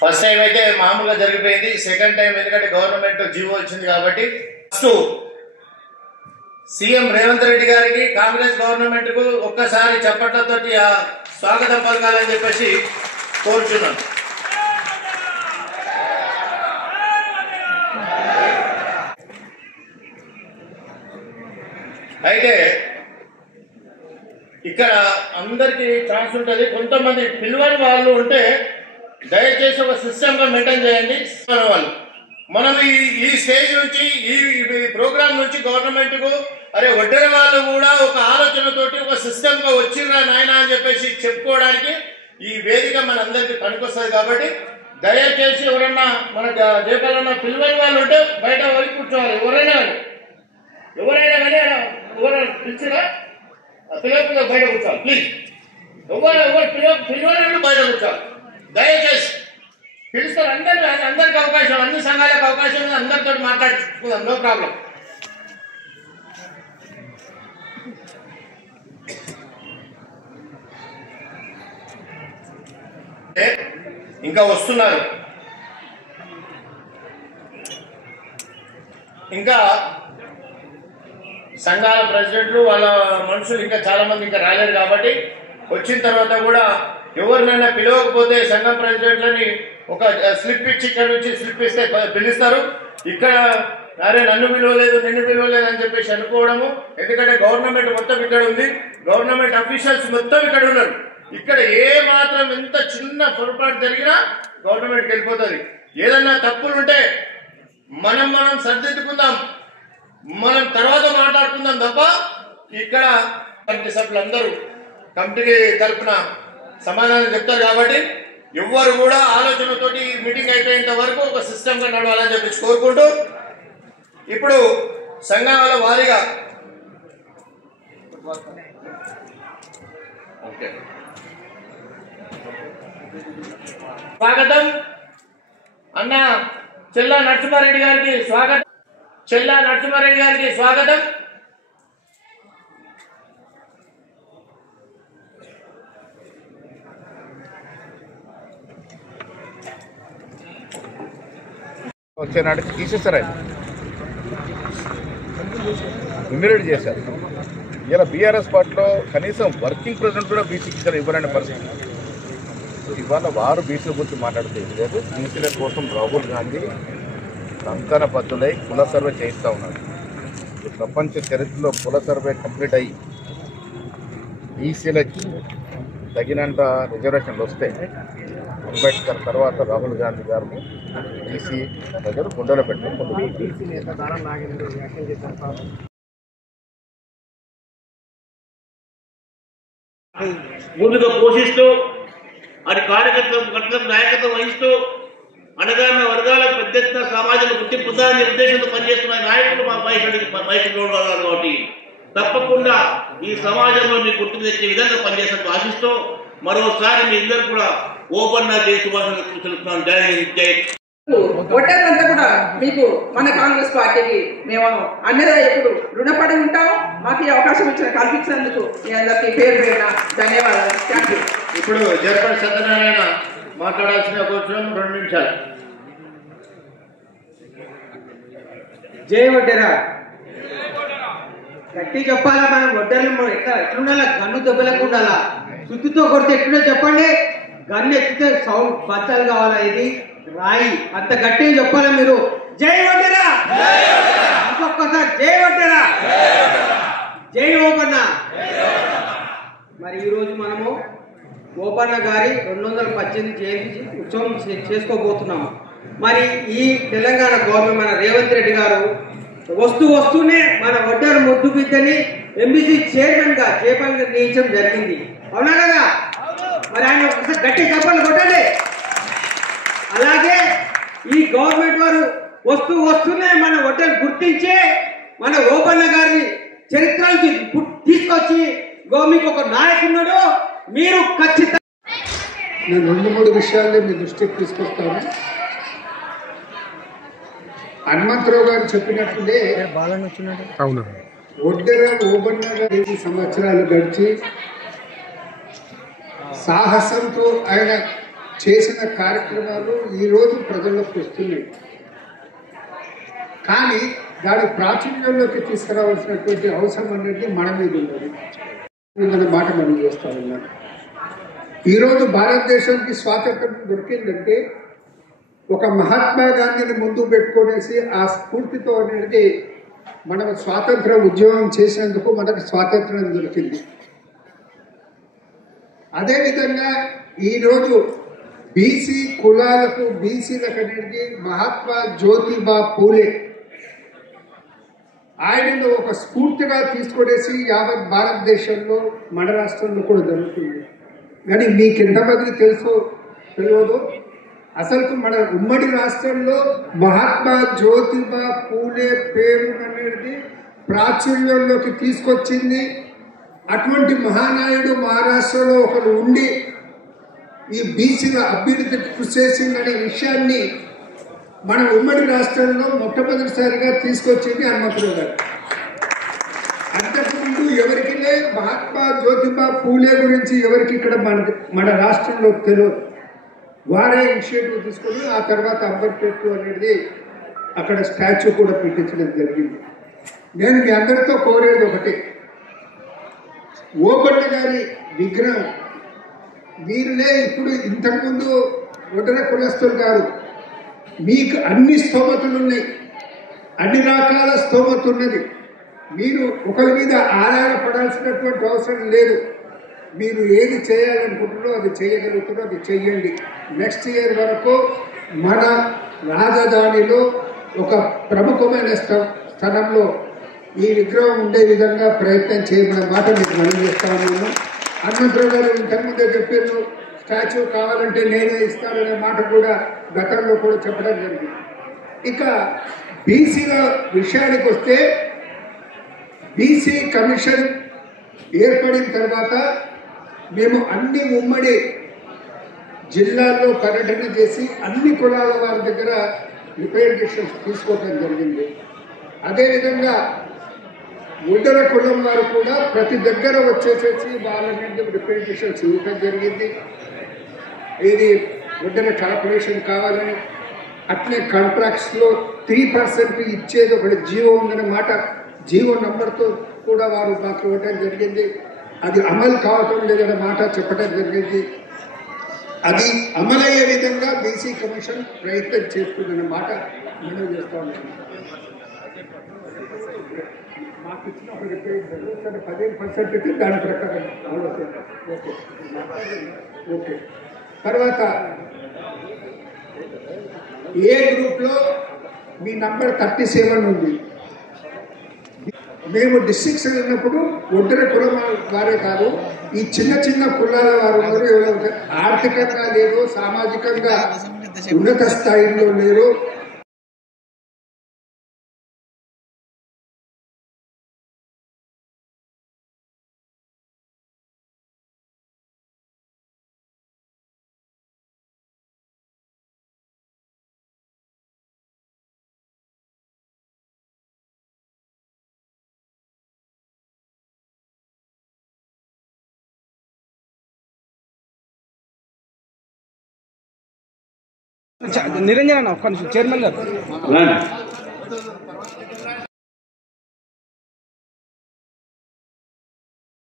First time అయితే మామూలుగా జరిగిపోయింది. సెకండ్ టైం ఎందుకంటే గవర్నమెంట్ జీవో వచ్చింది కాబట్టి ఫస్ట్ సీఎం రేవంత్ రెడ్డి గారికి కాంగ్రెస్ గవర్నమెంట్ కు ఒక్కసారి చప్పట్లతో స్వాగతం పలకాలని చెప్పేసి కోరుచున్నాను. అయితే ఇక్కడ అందరికి ఛాన్స్ ఉంటుంది. కొంతమంది పిలువని వాళ్ళు ఉంటే దయచేసి ఒక సిస్టమ్ గా మెయింటైన్ చేయండి. వాళ్ళు మనం ఈ స్టేజ్ నుంచి ఈ ప్రోగ్రామ్ నుంచి గవర్నమెంట్ కు అరే వడ్డెర వాళ్ళు కూడా ఒక ఆలోచనతోటి ఒక సిస్టమ్ గా వచ్చిర్రా నాయన అని చెప్పేసి చెప్పుకోవడానికి ఈ వేదిక మనందరికి పనికొస్తుంది. కాబట్టి దయచేసి ఎవరన్నా మన జయపాలన్న పిలువని వాళ్ళు ఉంటే బయట వెళ్ళి కూర్చోవాలి. ఎవరైనా కానీ ఎవరైనా పిలిచిరా పిల్లలు బయట కూర్చోవాలి. ప్లీజ్ పిల్లలు బయట కూర్చోవాలి. దయచేసి పిలుస్తారు. అందరికి అవకాశం, అన్ని సంఘాలకు అవకాశం, అందరితో మాట్లాడుకుందాం. No problem. ఇంకా వస్తున్నారు. ఇంకా సంఘాల ప్రెసిడెంట్లు వాళ్ళ మనుషులు ఇంకా చాలా మంది ఇంకా రాలేరు. కాబట్టి వచ్చిన తర్వాత కూడా ఎవరినైనా పిలవకపోతే సంఘం ప్రెసిడెంట్లని ఒక స్లిప్ ఇచ్చి ఇక్కడ నుంచి స్లిప్ ఇస్తే పిలుస్తారు. ఇక్కడ అరే నన్ను పిలవలేదు నిన్ను పిలవలేదు అని చెప్పేసి అనుకోవడము. ఎందుకంటే గవర్నమెంట్ మొత్తం ఇక్కడ ఉంది. గవర్నమెంట్ అఫీషియల్స్ మొత్తం ఇక్కడ ఉన్నారు. ఇక్కడ ఏ మాత్రం ఎంత చిన్న పొరపాటు జరిగినా గవర్నమెంట్కి వెళ్ళిపోతుంది. ఏదన్నా తప్పులుంటే మనం సరిదిద్దుకుందాం, మనం తర్వాత మాట్లాడుకుందాం తప్ప ఇక్కడ కమిటీ సభ్యులందరూ కమిటీ తరఫున సమాధానం చెప్తారు. కాబట్టి ఎవ్వరు కూడా ఆలోచనతోటి మీటింగ్ అయిపోయేంత వరకు ఒక సిస్టమ్ గా నడవాలని చెప్పి కోరుకుంటూ ఇప్పుడు సంఘాల వారీగా స్వాగతం. అన్న చెల్లా నరసింహారెడ్డి గారికి స్వాగతం. చెల్లా నరసింహారెడ్డి గారికి స్వాగతం. వచ్చే నాటికి తీసేస్తారు, ఆయన ఇమ్యూనిటీ చేశారు. ఇలా బీఆర్ఎస్ పార్టీలో కనీసం వర్కింగ్ ప్రెసిడెంట్ కూడా బీసీకి ఇక్కడ ఇవ్వలేని పరిస్థితి. ఇవాళ వారు బీసీల గురించి మాట్లాడితే లేదు. బీసీల కోసం రాహుల్ గాంధీ సంతాన బద్దులై కుల సర్వే చేయిస్తూ ఉన్నారు. ప్రపంచ చరిత్రలో కుల సర్వే కంప్లీట్ అయ్యి బీసీలకి తగినంత రిజర్వేషన్లు వస్తే అంబేద్కర్ తర్వాత రాహుల్ గాంధీ గారిని బీసీ ప్రజలు గుండెలో పెట్టడం ముందుగా పోషిస్తూ అది కార్యకర్తలకు నాయకత్వం వహిస్తూ అణగారిన వర్గాలకు పెద్ద ఎత్తున సమాజంలో గుర్తింపు పొందాలనే ఉద్దేశంతో పనిచేస్తున్న నాయకులు మా బయట కాబట్టి తప్పకుండా ఈ సమాజంలో మీకు గుర్తింపు తెచ్చే విధంగా పనిచేసినట్టు ఆశిస్తూ మరోసారి మీ ఇద్దరు కూడా ఓపెన్ గా చేసి తెలుస్తున్నాను. జై హింద్, జై. ఒట్టంతా కూడా మీకు మన కాంగ్రెస్ పార్టీకి మేము అన్నదా ఎప్పుడు రుణపడి ఉంటాము. మాకు ఈ అవకాశం కల్పించినందుకు మీ అందరికీ పేరు పేరున ధన్యవాదాలు. Thank you. ఇప్పుడు జర్పల్ సత్యనారాయణ మాట్లాడాల్సిన కూర్చొని 2 నిమిషాలు. జై వడ్డెరా. గట్టి చెప్పాలా, మనం వడ్డెలు ఎట్లుండాలా, గన్ను దెబ్బలకు ఉండాలా, సుత్తితో కొడితే ఎట్లుండో చెప్పండి. గన్ను ఎక్కితే సౌండ్ బచ్చలు కావాలా, ఇది రాయి, అంత గట్టిగా చెప్పాలా మీరు. జై వడ్డెరా. ఇంకొకసారి జై వడ్డెరా, జై ఓపన్న. మరి ఈరోజు మనము ఓపన్న గారి 218 జయంతి ఉత్సవం చేసుకోబోతున్నాము. మరి ఈ తెలంగాణ గవర్నమెంట్ మన రేవంత్ రెడ్డి గారు వస్తూనే మన వడ్డెర ముద్దు బిడ్డని ఎంబీసీ చైర్మన్ గా జయపాల్ గారు నియమించడం జరిగింది. అవునా కదా? మరి ఆయన ఒకసారి గట్టి చెప్పండి కొట్టండి. అలాగే ఈ గవర్నమెంట్ వారు వస్తూనే మన వడ్డెలు గుర్తించి మన ఓపన్న గారిని చరిత్ర నుంచి తీసుకొచ్చి మీకు ఒక నాయకున్నాడు, మీరు ఖచ్చితంగా. నేను 2-3 విషయాలే మీ దృష్టికి తీసుకొస్తాను. హనుమంతరావు గారు చెప్పినట్లే వడ్డెర ఓబన్న 5 సంవత్సరాలు గడిచి సాహసంతో ఆయన చేసిన కార్యక్రమాలు ఈరోజు ప్రజల్లోకి వస్తున్నాయి. కానీ దాని ప్రాచుర్యంలోకి తీసుకురావాల్సినటువంటి అవసరం అనేది మన మీద ఉన్నది అనే మాట మనం చేస్తా ఉన్నాం. ఈరోజు భారతదేశానికి స్వాతంత్రం దొరికిందంటే ఒక మహాత్మా గాంధీని ముందు పెట్టుకునేసి ఆ స్ఫూర్తితో అనేది మనం స్వాతంత్ర ఉద్యమం చేసినందుకు మనకు స్వాతంత్రం దొరికింది. అదేవిధంగా ఈరోజు బీసీ కులాలకు బీసీలకు అనేది మహాత్మా జ్యోతిబా పూలే ఆయనను ఒక స్ఫూర్తిగా తీసుకొనేసి యావత్ భారతదేశంలో మన రాష్ట్రంలో కూడా జరుగుతుంది. కానీ మీకు ఎంతమందికి తెలియదు అసలు మన ఉమ్మడి రాష్ట్రంలో మహాత్మా జ్యోతిబా పూలే పేరు అనేది ప్రాచుర్యంలోకి తీసుకొచ్చింది. అటువంటి మహానాయుడు మహారాష్ట్రలో ఒకరు ఉండి ఈ బీసీల అభ్యున్నతికి కృషి చేసిందనే విషయాన్ని మన ఉమ్మడి రాష్ట్రంలో మొట్టమొదటిసారిగా తీసుకొచ్చింది హనుమంతరావు గారు. అంతకుముందు ఎవరికిలే మహాత్మా జ్యోతిబా పూలే గురించి ఎవరికి ఇక్కడ మన రాష్ట్రంలో తెలియదు. వారే ఇనిషియేటివ్ తీసుకొని ఆ తర్వాత అంబర్పేట అనేది అక్కడ స్టాచ్యూ కూడా పెట్టించడం జరిగింది. నేను మీ అందరితో కోరేది ఒకటి, ఓబన్న గారి విగ్రహం వీరులే ఇప్పుడు ఇంతకుముందు వడ్డర కులస్తులు గారు మీకు అన్ని స్తోమతలు ఉన్నాయి, అన్ని రకాల స్తోమత ఉన్నది. మీరు ఒకరి మీద ఆధారపడాల్సినటువంటి అవసరం లేదు. మీరు ఏది చేయాలనుకుంటున్నారో అది చేయగలుగుతారో అది చెయ్యండి. నెక్స్ట్ ఇయర్ వరకు మన రాజధానిలో ఒక ప్రముఖమైన స్థలంలో ఈ విగ్రహం ఉండే విధంగా ప్రయత్నం చేయమనే మాట మీకు మనం చేస్తా ఉన్నాను. హనుమంతరావు గారు ఇంతకుముందే చెప్పారు స్టాచ్యూ కావాలంటే నేనే ఇస్తాననే మాట కూడా గతంలో కూడా చెప్పడం జరిగింది. ఇక బీసీల విషయానికి వస్తే బీసీ కమిషన్ ఏర్పడిన తర్వాత మేము అన్ని ఉమ్మడి జిల్లాల్లో పర్యటన చేసి అన్ని కులాల వారి దగ్గర రిప్రజెంటేషన్స్ తీసుకోవడం జరిగింది. అదేవిధంగా ఉద్దర కులం వారు కూడా ప్రతి దగ్గర వచ్చేసేసి వాళ్ళని రిప్రజెంటేషన్స్ ఇవ్వడం జరిగింది. ఇది ఉద్దర కార్పొరేషన్ కావాలని అట్లే కాంట్రాక్ట్స్లో 3% ఇచ్చేది ఒకటి జీవో ఉందనే మాట జీవో నంబర్తో కూడా వారు మాకు ఇవ్వడం జరిగింది. అది అమలు కావటం లేదనే మాట చెప్పడం జరిగింది. అది అమలయ్యే విధంగా బీసీ కమిషన్ ప్రయత్నం చేస్తుందన్న మాట మనం చేస్తూ ఉన్నాం. మాకు ఇచ్చిన ఒక రిప్రజెంటేషన్ 15% దాని ప్రకారం ఆలోచన. Okay okay. తర్వాత ఏ గ్రూప్లో మీ నంబర్ 37 ఉంది. మేము డిస్ట్రిక్ట్స్ వెళ్ళినప్పుడు ఒడ్డర కులం వారే కాదు, ఈ చిన్న చిన్న కులాల వారు ఉన్నారు. ఎవరు ఆర్థికంగా లేరు, సామాజికంగా ఉన్నత స్థాయిలో లేరు, నిరంజన్ అన్న ఒక్క నిమిషం చైర్మన్ గారు